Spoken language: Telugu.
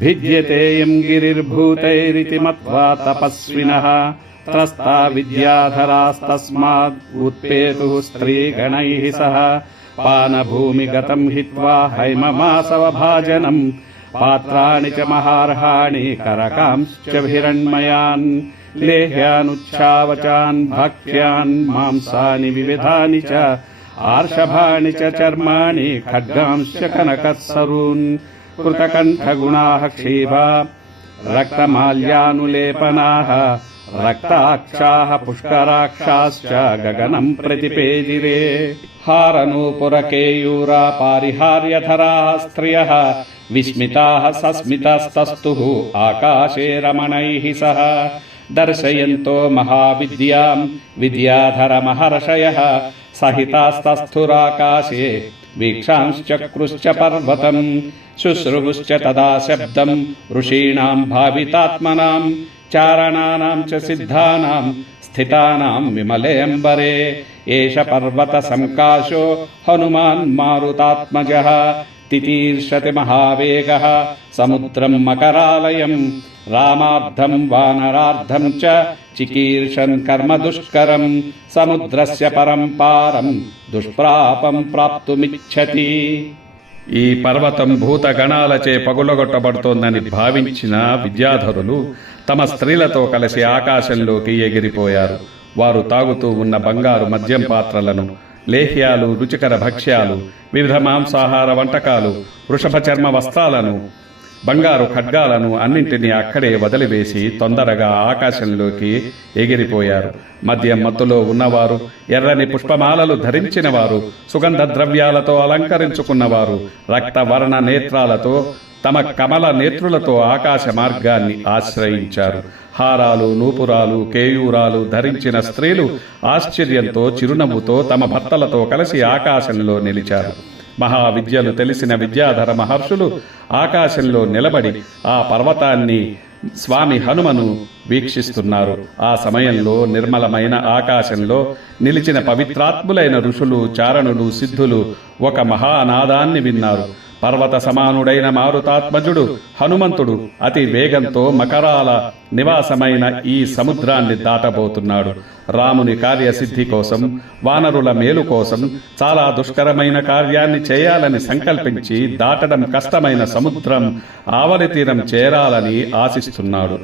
भिद्यतेयं गिरिर्भूतैरिति मत्वा तपस्विनः त्रस्ता विद्याधरास्तस्मात् उत्पेतुः स्त्रीगणैः सह पानभूमिगतं हित्वा हैममासवभाजनम् पात्राणि च महार्हाणि करकांश्च हिरण्मयान् लेह्यानुच्छावचान् भक्ष्यान् मांसानि विविधानि च आर्षभाणि च चर्माणि खड्गांश्च कनकस्सरून् कृतकण्ठगुणाः क्षीभा रक्तमाल्यानुलेपनाः रक्ताक्षाः पुष्कराक्षाश्च गगनं प्रतिपेदिरे हारनूपुरकेयूरा पारिहार्यधराः स्त्रियः विस्मिताः सस्मितास्तस्तुः आकाशे रमणैः सह दर्शयन्तो महाविद्यां विद्याधरमहर्षयः सहितास्तस्थुराकाशे वीक्षांश्चक्रुश्च पर्वतम् शुश्रुवुश्च तदा शब्दं ऋषीणां भावितात्मनां चारणानां च सिद्धानां स्थितानां विमलेऽम्बरे एष पर्वतसङ्काशो हनुमान् मारुतात्मजः तितीर्षति महावेगः समुद्रं मकरालयं रामार्धं वानरार्धं च चिकीर्षन् कर्म दुष्करं समुद्रस्य परं पारं दुष्प्रापं प्राप्तुमिच्छति। ఈ పర్వతం భూతగణాలచే పగులగొట్టబడుతోందని భావించిన విద్యాధరులు తమ స్త్రీలతో కలిసి ఆకాశంలోకి ఎగిరిపోయారు. వారు తాగుతూ ఉన్న బంగారు మద్యం పాత్రలను, లేహ్యాలు, రుచికర భక్ష్యాలు, వివిధ మాంసాహార వంటకాలు, వృషభ చర్మ వస్త్రాలను, బంగారు ఖడ్గాలను అన్నింటినీ అక్కడే వదిలివేసి తొందరగా ఆకాశంలోకి ఎగిరిపోయారు. మద్యం మత్తులో ఉన్నవారు, ఎర్రని పుష్పమాలలు ధరించిన వారు, సుగంధ ద్రవ్యాలతో అలంకరించుకున్నవారు, రక్తవర్ణ నేత్రాలతో తమ కమల నేత్రులతో ఆకాశ మార్గాన్ని ఆశ్రయించారు. హారాలు, నూపురాలు, కేయూరాలు ధరించిన స్త్రీలు ఆశ్చర్యంతో చిరునవ్వుతో తమ భర్తలతో కలిసి ఆకాశంలో నిలిచారు. మహావిద్యలు తెలిసిన విద్యాధర మహర్షులు ఆకాశంలో నిలబడి ఆ పర్వతాన్ని, స్వామి హనుమను వీక్షిస్తున్నారు. ఆ సమయంలో నిర్మలమైన ఆకాశంలో నిలిచిన పవిత్రాత్ములైన ఋషులు, చారణులు, సిద్ధులు ఒక మహానాదాన్ని విన్నారు. పర్వత సమానుడైన మారుతాత్మజుడు హనుమంతుడు అతి వేగంతో మకరాల నివాసమైన ఈ సముద్రాన్ని దాటబోతున్నాడు. రాముని కార్యసిద్ధి కోసం, వానరుల మేలు కోసం చాలా దుష్కరమైన కార్యాన్ని చేయాలని సంకల్పించి దాటడం కష్టమైన సముద్రం ఆవలి తీరం చేరాలని ఆశిస్తున్నాడు.